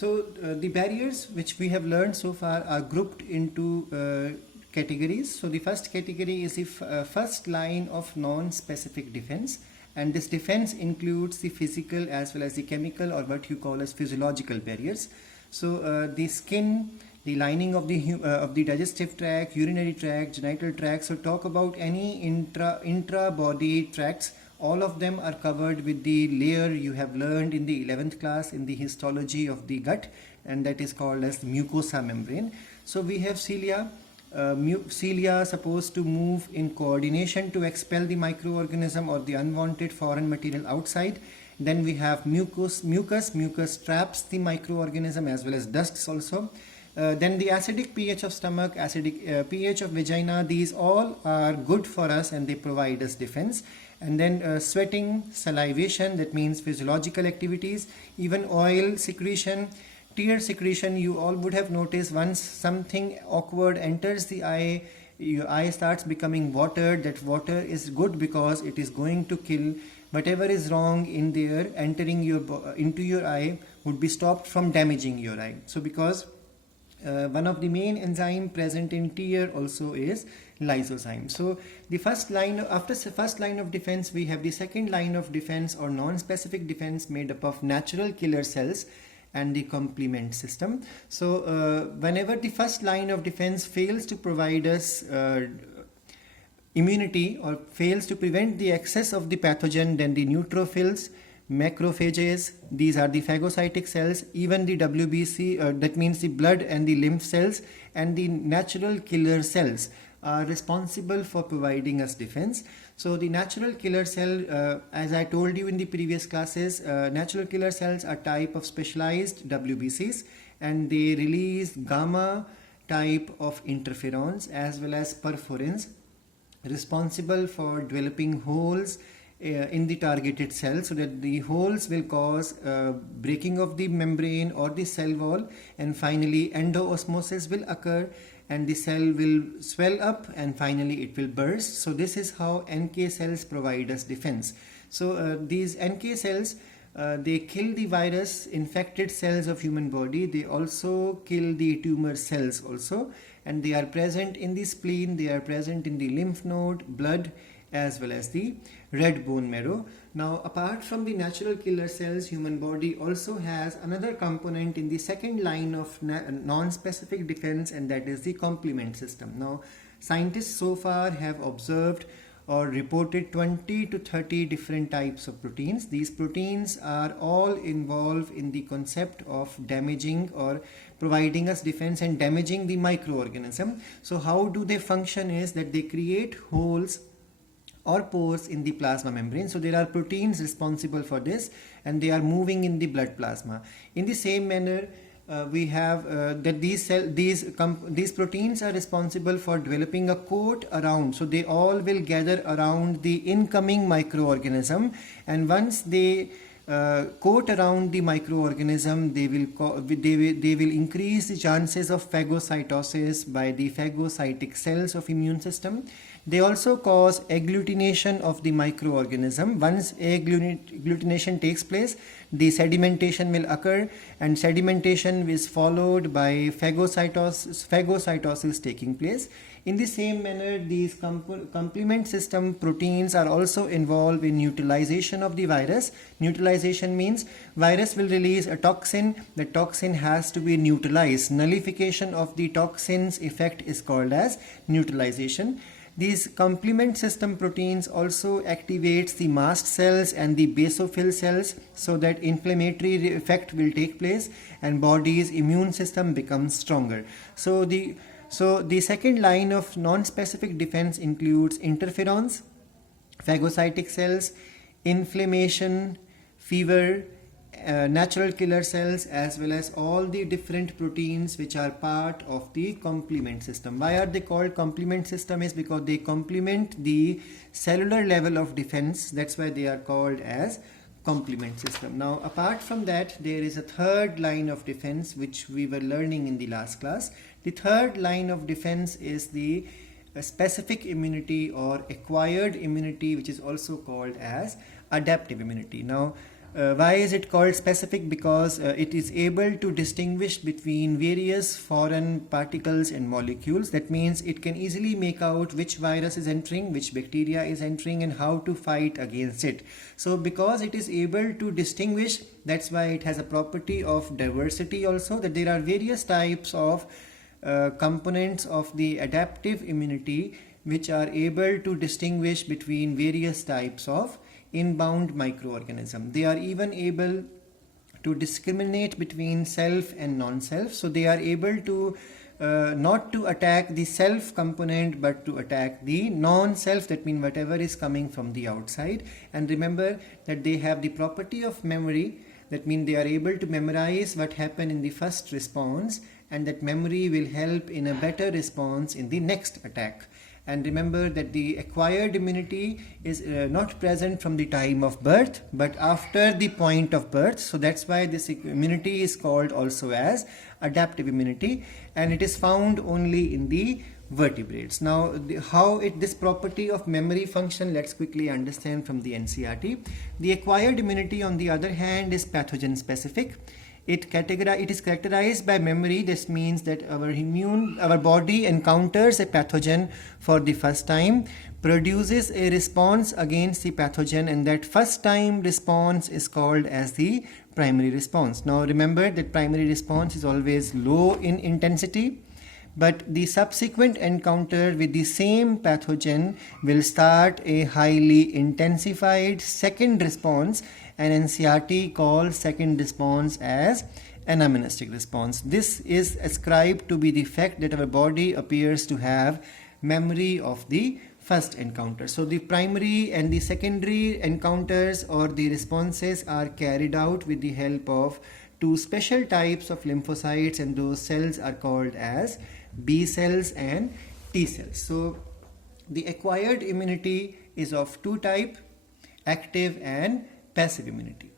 The barriers which we have learned so far are grouped into categories. So the first category is the first line of non-specific defense, and this defense includes the physical as well as the chemical, or what you call as physiological barriers. So the skin, the lining of the digestive tract, urinary tract, genital tract. So talk about any intra body tracts. All of them are covered with the layer you have learned in the 11th class in the histology of the gut, and that is called as mucosa membrane. So we have cilia. Cilia supposed to move in coordination to expel the microorganism or the unwanted foreign material outside. Then we have mucus. Mucus traps the microorganism as well as dusts also. Then the acidic pH of stomach, acidic pH of vagina, these all are good for us and they provide us defense. And then sweating, salivation, that means physiological activities, even oil secretion, tear secretion. You all would have noticed once something awkward enters the eye, your eye starts becoming watered. That water is good because it is going to kill whatever is wrong in there entering into your eye would be stopped from damaging your eye. So because one of the main enzyme present in tear also is lysozyme. So the after the first line of defense, we have the second line of defense or non-specific defense made up of natural killer cells and the complement system. So whenever the first line of defense fails to provide us immunity or fails to prevent the access of the pathogen, then the neutrophils, macrophages, these are the phagocytic cells, even the WBC, that means the blood and the lymph cells, and the natural killer cells are responsible for providing us defense. So the natural killer cell, as I told you in the previous classes, natural killer cells are type of specialized WBCs, and they release gamma type of interferons as well as perforins, responsible for developing holes in the targeted cell, so that the holes will cause breaking of the membrane or the cell wall, and finally endoosmosis will occur and the cell will swell up and finally it will burst. So this is how NK cells provide us defense. So these NK cells, they kill the virus infected cells of human body. They also kill the tumor cells also, and they are present in the spleen, they are present in the lymph node, blood, as well as the red bone marrow. Now, apart from the natural killer cells, human body also has another component in the second line of non-specific defense, and that is the complement system. Now, scientists so far have observed or reported 20 to 30 different types of proteins. These proteins are all involved in the concept of damaging or providing us defense and damaging the microorganism. So how do they function is that they create holes or pores in the plasma membrane. So there are proteins responsible for this, and they are moving in the blood plasma. In the same manner, we have that these proteins are responsible for developing a coat around. So they all will gather around the incoming microorganism, and once they coat around the microorganism, they will increase the chances of phagocytosis by the phagocytic cells of immune system. They also cause agglutination of the microorganism. Once agglutination takes place, the sedimentation will occur, and sedimentation is followed by phagocytosis taking place. In the same manner, these complement system proteins are also involved in neutralization of the virus. Neutralization means virus will release a toxin. The toxin has to be neutralized. Nullification of the toxin's effect is called as neutralization. These complement system proteins also activates the mast cells and the basophil cells, so that inflammatory effect will take place and body's immune system becomes stronger. So the second line of non-specific defense includes interferons, phagocytic cells, inflammation, fever, natural killer cells, as well as all the different proteins which are part of the complement system. Why are they called complement system? Is because they complement the cellular level of defense. That's why they are called as complement system. Now, apart from that, there is a third line of defense which we were learning in the last class. The third line of defense is the specific immunity or acquired immunity, which is also called as adaptive immunity. Now, Why is it called specific? Because it is able to distinguish between various foreign particles and molecules. That means it can easily make out which virus is entering, which bacteria is entering, and how to fight against it. So because it is able to distinguish, that's why it has a property of diversity also, that there are various types of components of the adaptive immunity which are able to distinguish between various types of inbound microorganism. They are even able to discriminate between self and non-self. So they are able to not to attack the self component but to attack the non-self, that means whatever is coming from the outside. And remember that they have the property of memory, that means they are able to memorize what happened in the first response, and that memory will help in a better response in the next attack. And remember that the acquired immunity is not present from the time of birth but after the point of birth. So that's why this immunity is called also as adaptive immunity, and it is found only in the vertebrates. Now this property of memory function, let's quickly understand from the NCERT. The acquired immunity on the other hand is pathogen specific. It is characterized by memory. This means that our body encounters a pathogen for the first time, produces a response against the pathogen, and that first time response is called as the primary response. Now remember that primary response is always low in intensity, but the subsequent encounter with the same pathogen will start a highly intensified second response, and NCERT calls second response as anamnestic response. This is ascribed to be the fact that our body appears to have memory of the first encounter. So the primary and the secondary encounters or the responses are carried out with the help of two special types of lymphocytes, and those cells are called as B cells and T cells. So the acquired immunity is of two types, active and passive immunity.